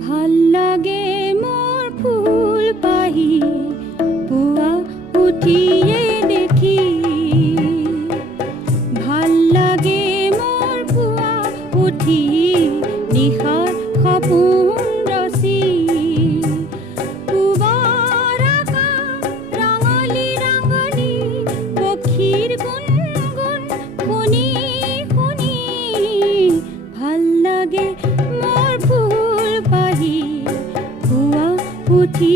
ভাল লাগে মোৰ ফুল পাহি পুৱা উঠিয়ে দেখি ভাল লাগে মোৰ পুৱা উঠি নিশাৰ সপোন ৰচি পুৱাৰ আকাশ ৰঙলি ৰঙলি পক্ষীৰ গুণগুণ শুনি শুনি ভাল লাগে মোৰ ফুল পাহি পুৱা উঠি